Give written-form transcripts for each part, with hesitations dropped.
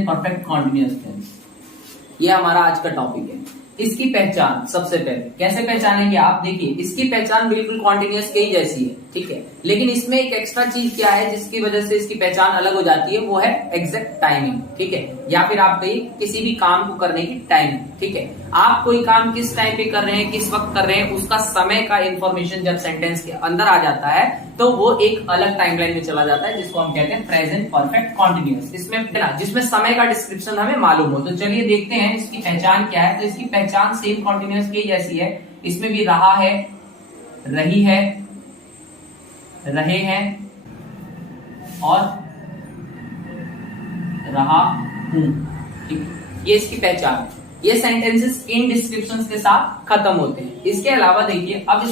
Perfect continuous tense, ये हमारा आज का टॉपिक है। इसकी पहचान सबसे पहले कैसे पहचानेंगे आप देखिए, इसकी पहचान बिल्कुल कॉन्टिन्यूअस के ही जैसी है, ठीक है, लेकिन इसमें एक एक्स्ट्रा चीज क्या है जिसकी वजह से इसकी पहचान अलग हो जाती है, वो है एग्जैक्ट टाइमिंग, ठीक है, या फिर आप कहिए किसी भी काम को करने की टाइम, ठीक है। आप कोई काम किस टाइम पे कर रहे हैं, किस वक्त कर रहे हैं, उसका समय का इंफॉर्मेशन जब सेंटेंस के अंदर आ जाता है तो वो एक अलग टाइमलाइन में चला जाता है, जिसको हम कहते हैं प्रेजेंट परफेक्ट कॉन्टिन्यूअस। इसमें जिसमें समय का डिस्क्रिप्शन हमें मालूम हो। तो चलिए देखते हैं इसकी पहचान क्या है। तो इसकी पहचान सेम कॉन्टिन्यूअस की जैसी है, इसमें भी रहा है, रही है, रहे हैं और रहा हूं, ठीक है, ये इसकी पहचान है। ये सेंटेंसेस इन डिस्क्रिप्शंस के साथ खत्म होते हैं। इसके अलावा देखिए अब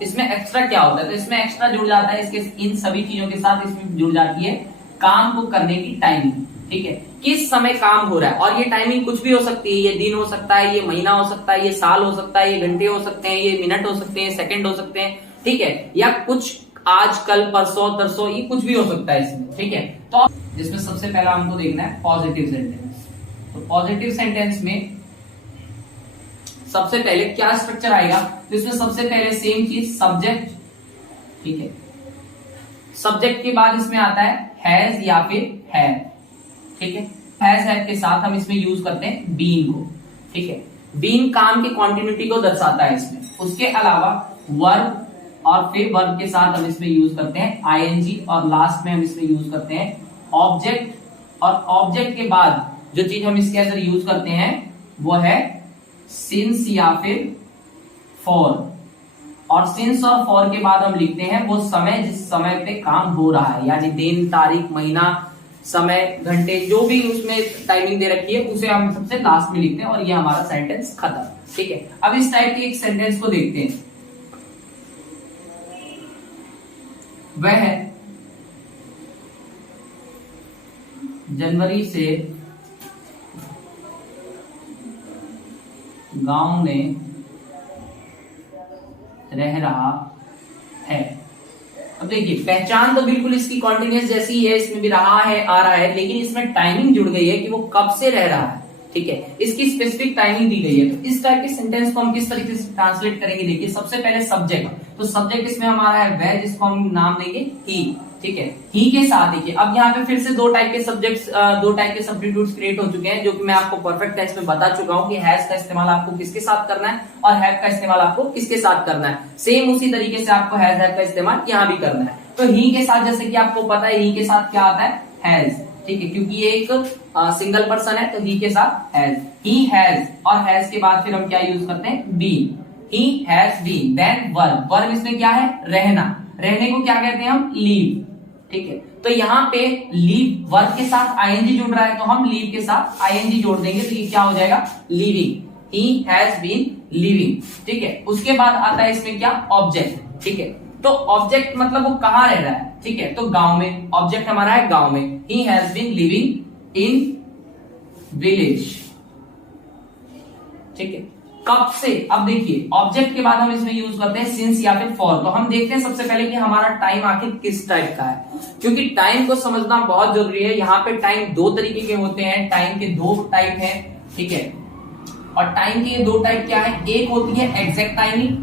इसमें एक्स्ट्रा क्या होता है, तो इसमें एक्स्ट्रा जुड़ जाता है, इसके इन सभी चीजों के साथ इसमें जुड़ जाती है काम को करने की टाइमिंग, ठीक है, किस समय काम हो रहा है। और ये टाइमिंग कुछ भी हो सकती है, ये दिन हो सकता है, ये महीना हो सकता है, ये साल हो सकता है, ये घंटे हो सकते हैं, ये मिनट हो सकते हैं, सेकंड हो सकते हैं, ठीक है, या कुछ आज कल परसों तरसों, ये कुछ भी हो सकता है इसमें, ठीक है। तो जिसमें सबसे पहला हमको देखना है पॉजिटिव सेंटेंस। तो पॉजिटिव सेंटेंस में सबसे पहले क्या स्ट्रक्चर आएगा, तो इसमें सबसे पहले सेम चीज सब्जेक्ट, ठीक है, सब्जेक्ट के बाद इसमें आता है हैज या फिर है, ठीक है, हैज के साथ हम इसमें यूज करते हैं बीन को, ठीक है, बीन काम की कॉन्टिन्यूटी को दर्शाता है इसमें। उसके अलावा वर्ब और फिर वर्ब के साथ हम इसमें यूज करते हैं आईएनजी और लास्ट में हम इसमें यूज करते हैं ऑब्जेक्ट। और ऑब्जेक्ट के बाद जो चीज हम इसके अंदर यूज करते हैं वो है सिंस या फिर फॉर। और सिंस और फॉर के बाद हम लिखते हैं वो समय जिस समय पे काम हो रहा है, यानी दिन, तारीख, महीना, समय, घंटे, जो भी उसमें टाइमिंग दे रखी है उसे हम सबसे लास्ट में लिखते हैं और ये हमारा सेंटेंस खत्म, ठीक है। अब इस टाइप के एक सेंटेंस को देखते हैं। वह है जनवरी से गांव में रह रहा है। अब देखिए पहचान तो बिल्कुल इसकी कॉन्टिन्यूअस जैसी ही है, इसमें भी रहा है, आ रहा है, लेकिन इसमें टाइमिंग जुड़ गई है कि वो कब से रह रहा है, ठीक है, इसकी स्पेसिफिक टाइमिंग दी गई है। तो इस टाइप के सेंटेंस को हम किस तरीके से ट्रांसलेट करेंगे, देखिए सबसे पहले सब्जेक्ट, तो सब्जेक्ट इसमें हमारा है वह, जिसको हम नाम देंगे ही, ठीक है, ही के साथ देखिए अब यहाँ पे फिर से दो टाइप के सब्स्टिट्यूट्स क्रिएट हो चुके हैं, जो कि मैं आपको परफेक्ट टेंस में बता चुका हूं कि हैज का इस्तेमाल आपको किसके साथ करना है और हैव का इस्तेमाल आपको किसके साथ करना है। सेम उसी तरीके से आपको हैज हैव का इस्तेमाल यहाँ भी करना है। तो ही के साथ जैसे कि आपको पता है ही के साथ क्या आता है, हैज, ठीक है, क्योंकि ये एक सिंगल पर्सन है तो ही के साथ हैज, ही हैज, और हैज के बाद फिर हम क्या यूज करते हैं, been, he has been. Then verb, verb इसमें क्या है, रहना, रहने को क्या कहते हैं हम, लीव, ठीक है। तो यहाँ पे लीव वर्ब के साथ आईएनजी जुड़ रहा है तो हम लीव के साथ आईएनजी जोड़ देंगे तो ये क्या हो जाएगा, living, he has been living, ठीक है। उसके बाद आता है इसमें क्या, ऑब्जेक्ट, ठीक है, तो ऑब्जेक्ट मतलब वो कहाँ रह रहा है, ठीक है, तो गांव में, ऑब्जेक्ट हमारा है गांव में, he has been living in village, ठीक है। कब से, अब देखिए ऑब्जेक्ट के बाद हम इसमें यूज करते हैं सिंस या फिर फॉर। तो हम देखते हैं सबसे पहले कि हमारा टाइम आखिर किस टाइप का है, क्योंकि टाइम को समझना बहुत जरूरी है। यहाँ पे टाइम दो तरीके के होते हैं, टाइम के दो टाइप हैं, ठीक है, और टाइम के ये दो टाइप क्या है, एक होती है एग्जैक्ट टाइमिंग,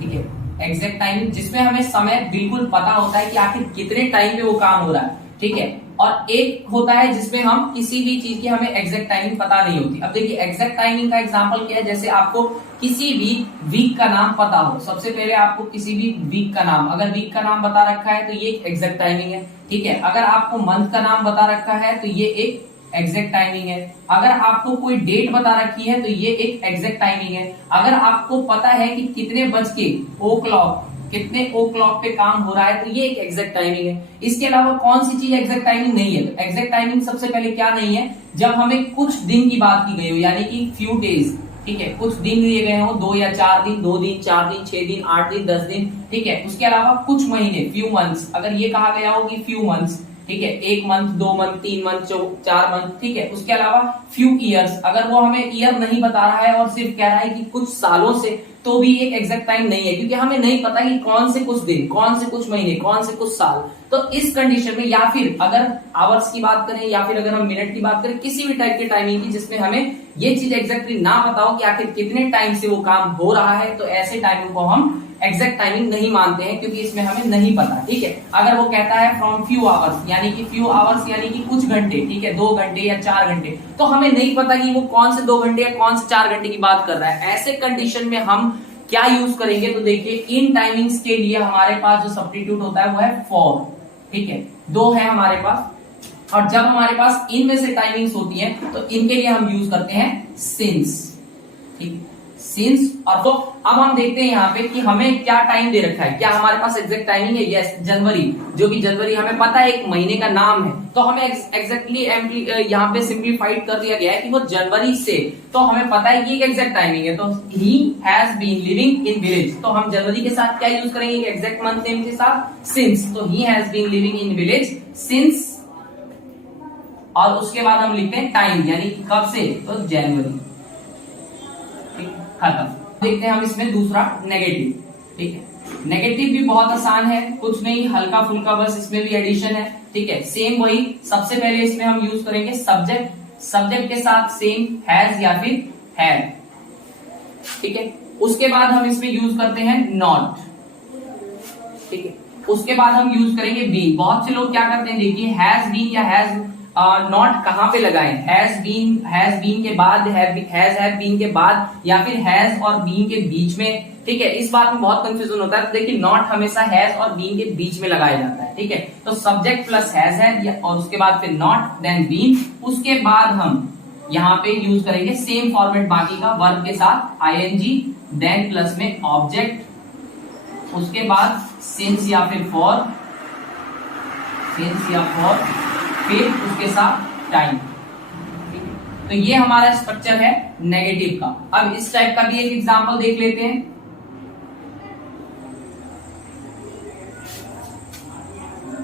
ठीक है, एग्जैक्ट टाइमिंग जिसमें हमें समय बिल्कुल पता होता है कि आखिर कितने टाइम पे वो काम हो रहा है, ठीक है, और एक होता है जिसमें हम किसी भी चीज की हमें एग्जैक्ट टाइमिंग पता नहीं होती। अब देखिए एग्जैक्ट टाइमिंग का एग्जांपल क्या है, जैसे आपको किसी भी वीक का नाम पता हो, सबसे पहले आपको किसी भी वीक का नाम, अगर वीक का नाम बता रखा है तो ये एक एग्जैक्ट टाइमिंग है, ठीक है, अगर आपको मंथ का नाम बता रखा है तो ये एक एग्जैक्ट टाइमिंग है, अगर आपको कोई डेट बता रखी है तो ये एक एग्जैक्ट टाइमिंग है, अगर आपको पता है कि कितने बज के कितने ओ क्लॉक पे काम हो रहा है तो ये एक एग्जैक्ट टाइमिंग है। इसके अलावा कौन सी चीज एग्जैक्ट टाइमिंग नहीं है, तो एग्जैक्ट टाइमिंग सबसे पहले क्या नहीं है, जब हमें कुछ दिन की बात की गई हो, यानी कि फ्यू डेज, ठीक है, कुछ दिन दिए गए हो, 2 या 4 दिन, 2 दिन, 4 दिन, 6 दिन, 8 दिन, 10 दिन, ठीक है। उसके अलावा कुछ महीने, फ्यू मंथ्स, अगर ये कहा गया हो कि फ्यू मंथ्स, ठीक है, 1 मंथ, 2 मंथ, 3 मंथ, 4 मंथ, ठीक है। उसके अलावा फ्यू ईयर्स, अगर वो हमें ईयर नहीं बता रहा है और सिर्फ कह रहा है कि कुछ सालों से, तो भी एक एग्जैक्ट टाइम नहीं है, क्योंकि हमें नहीं पता कि कौन से कुछ दिन, कौन से कुछ महीने, कौन से कुछ साल। तो इस कंडीशन में, या फिर अगर आवर्स की बात करें या फिर अगर हम मिनट की बात करें, किसी भी टाइप की टाइमिंग की जिसमें हमें ये चीज एग्जैक्टली ना पता हो कि आखिर कितने टाइम से वो काम हो रहा है, तो ऐसे टाइमिंग को हम एग्जैक्ट टाइमिंग नहीं मानते हैं, क्योंकि इसमें हमें नहीं पता। ठीक है, अगर वो कहता है फ्रॉम फ्यू आवर्स, यानी कि फ्यू आवर्स यानी कि कुछ घंटे, ठीक है, 2 घंटे या 4 घंटे, तो हमें नहीं पता कि वो कौन से 2 घंटे या कौन से 4 घंटे की बात कर रहा है। ऐसे कंडीशन में हम क्या यूज करेंगे, तो देखिए इन टाइमिंग्स के लिए हमारे पास जो सब्स्टिट्यूट होता है वो है फॉर। ठीक है, 2 है हमारे पास, और जब हमारे पास इनमें से टाइमिंग्स होती हैं तो इनके लिए हम यूज करते हैं सिंस। ठीक है, सिंस। और तो अब हम देखते हैं यहाँ पे कि हमें क्या टाइम दे रखा है, क्या हमारे पास एग्जैक्ट टाइमिंग है। यस, जनवरी, जो कि जनवरी हमें पता है एक महीने का नाम है, तो हमें एग्जैक्टली यहाँ पे सिंप्लीफाइड कर दिया गया है कि वो जनवरी से, तो हमें पता है कि एक एग्जैक्ट टाइमिंग है। तो he has been living in village, तो हम जनवरी के साथ क्या यूज करेंगे, एग्जैक्ट मंथ नेम के साथ सिंस। तो he has been living in village since, और उसके बाद हम लिखते हैं टाइम, यानी कब से, तो जनवरी। खत्म। देखते हैं हम इसमें दूसरा नेगेटिव। ठीक है, नेगेटिव भी बहुत आसान है, कुछ नहीं, हल्का फुल्का, बस इसमें भी एडिशन है। ठीक है, सेम वही, सबसे पहले इसमें हम यूज करेंगे सब्जेक्ट, सब्जेक्ट के साथ सेम हैज या फिर हैव। ठीक है, उसके बाद हम इसमें यूज करते हैं नॉट। ठीक है, उसके बाद हम यूज करेंगे बीन। बहुत से लोग क्या करते हैं, देखिए हैज बीन या हैज नॉट कहां पे लगाएं, हैज बीन के बाद, हैज बीन के बाद, या फिर हैज और बीन के बीच में। ठीक है, इस बात में बहुत कंफ्यूजन होता है। तो देखिए नॉट हमेशा हैज और बीन के बीच में लगाया जाता है। ठीक है, तो सब्जेक्ट प्लस हैज है, और उसके बाद फिर नॉट, देन बीन। उसके बाद हम यहाँ पे यूज करेंगे सेम फॉर्मेट बाकी का, वर्ब के साथ आईएनजी, देन प्लस में ऑब्जेक्ट, उसके बाद सिंस या फिर फॉर, सिंस या फॉर, फिर उसके साथ टाइम। तो ये हमारा स्ट्रक्चर है नेगेटिव का। अब इस टाइप का भी एक एग्जांपल देख लेते हैं।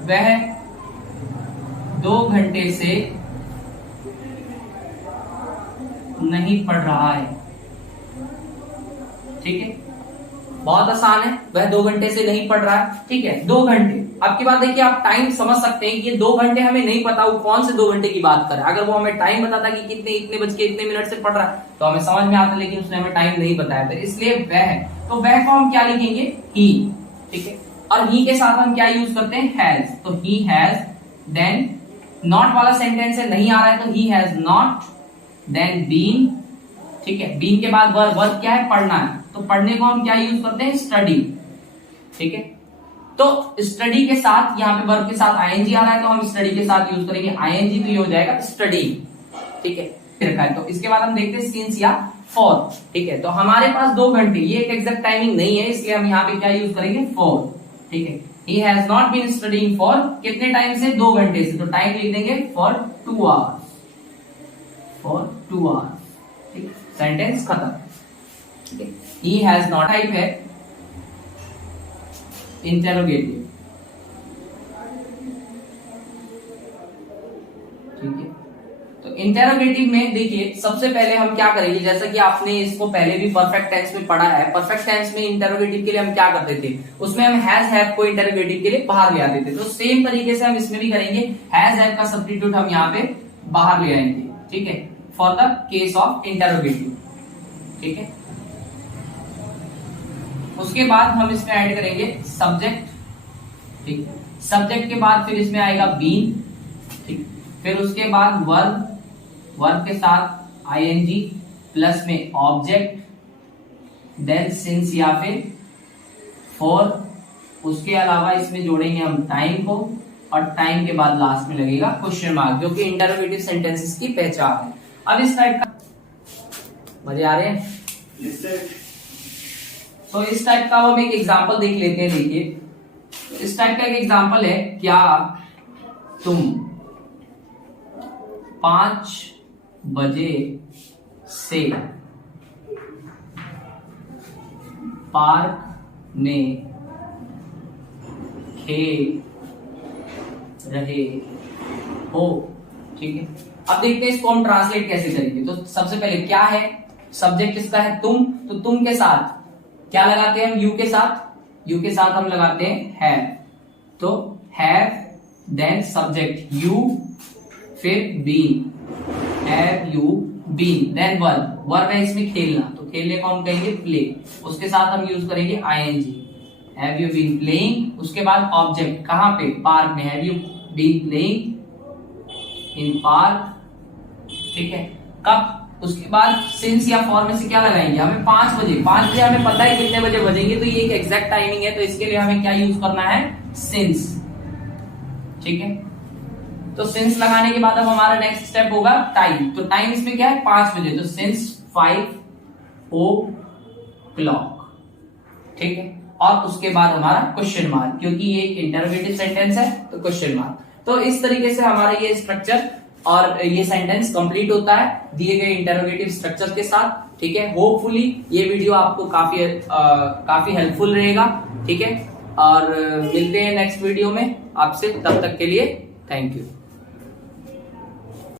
वह 2 घंटे से नहीं पढ़ रहा है। ठीक है, बहुत आसान है, वह 2 घंटे से नहीं पढ़ रहा है। ठीक है, 2 घंटे। अब की बात देखिए, आप टाइम समझ सकते हैं कि ये 2 घंटे हमें नहीं पता वो कौन से 2 घंटे की बात कर रहा है। अगर वो हमें टाइम बताता कि कितने इतने बज के इतने मिनट से पढ़ रहा है तो हमें समझ में आता, लेकिन उसने हमें टाइम नहीं बताया था, इसलिए वह। तो वह को हम क्या लिखेंगे, ही। ठीक है, और ही के साथ हम क्या यूज करते हैं, हैज। तो ही हैज, देन नॉट वाला सेंटेंस है, नहीं आ रहा है, तो he has not, then been. ठीक है, बीन के बाद वर्ब क्या है, पढ़ना है, तो पढ़ने को हम क्या यूज करते हैं, स्टडी। ठीक है, तो स्टडी के साथ यहाँ पे वर्ब के साथ आईएनजी आ रहा है, तो हम स्टडी के साथ यूज करेंगे आईएनजी, तो ये हो जाएगा स्टडी। ठीक है, रखा है। तो इसके बाद हम देखते हैं सिंस या फॉर। ठीक है, तो हमारे पास 2 घंटे, ये एक एग्जैक्ट टाइमिंग नहीं है, इसलिए हम यहाँ पे क्या यूज करेंगे, फॉर। ठीक है, he has not been studying for, कितने टाइम से, 2 घंटे से, तो टाइम लिख देंगे फॉर 2 आवर्स, फॉर 2 आवर्स। ठीक, सेंटेंस खत्म। ठीक है, ही हैज नॉट टाइप है इंटेरोगेटिव। ठीक है, तो इंटेरोगेटिव में देखिए सबसे पहले हम क्या करेंगे, जैसा कि आपने इसको पहले भी परफेक्ट टेंस में पढ़ा है। परफेक्ट टेंस में इंटेरोगेटिव के लिए हम क्या करते थे, उसमें हम हैज हैव को इंटेरोगेटिव के लिए बाहर ले आते थे। तो सेम तरीके से हम इसमें भी करेंगे, हैज हैव का सब्स्टिट्यूट हम यहाँ पे बाहर ले आएंगे। ठीक है, for the case of interrogative. ठीक है, उसके बाद हम इसमें ऐड करेंगे सब्जेक्ट। ठीक, सब्जेक्ट के बाद फिर इसमें आएगा बीन। ठीक, फिर उसके बाद वर्ब, वर्ब के साथ आईएनजी प्लस में ऑब्जेक्ट, देन सिंस या फिर फॉर। उसके अलावा इसमें जोड़ेंगे हम टाइम को, और टाइम के बाद लास्ट में लगेगा क्वेश्चन मार्क, जो कि इंटरोगेटिव सेंटेंसेस की पहचान है। अब इस टाइप का मजे आ रहे हैं, तो इस टाइप का हम एक एग्जांपल देख लेते हैं। देखिए इस टाइप का एक एग्जांपल है, क्या तुम 5 बजे से पार्क में खेल रहे हो। ठीक है, अब देखते हैं इसको हम ट्रांसलेट कैसे करेंगे। तो सबसे पहले क्या है, सब्जेक्ट किसका है, तुम, तो तुम के साथ क्या लगाते हैं हम, यू के साथ, यू के साथ हम लगाते हैं हैव। तो हैव देन सब्जेक्ट यू, फिर been, have you been, then verb है इसमें खेलना, तो खेलने को हम कहेंगे प्ले, उसके साथ हम यूज करेंगे ING, have you been playing. उसके बाद ऑब्जेक्ट कहां पे, पार्क में, have you been playing in park, ठीक है। कब, उसके बाद सिंस या फॉर में से क्या लगाएंगे, हमें 5 बजे, 5 बजे हमें पता है कितने बजे बजेंगे, तो ये एक एग्जैक्ट टाइमिंग है, तो इसके लिए हमें क्या यूज करना है, सिंस, ठीक है। तो सिंस लगाने के बाद अब हमारा नेक्स्ट स्टेप होगा टाइम, तो टाइम इसमें क्या है 5 बजे, तो सिंस 5 o'clock, ठीक है। और उसके बाद हमारा क्वेश्चन मार्क, क्योंकि ये एक इंटरोगेटिव सेंटेंस है तो क्वेश्चन मार्क। तो इस तरीके से हमारा ये स्ट्रक्चर और ये सेंटेंस कंप्लीट होता है दिए गए इंटरोगेटिव स्ट्रक्चर के साथ, ठीक है। होपफुली ये वीडियो आपको काफी हेल्पफुल रहेगा, ठीक है। और मिलते हैं नेक्स्ट वीडियो में आपसे, तब तक के लिए थैंक यू।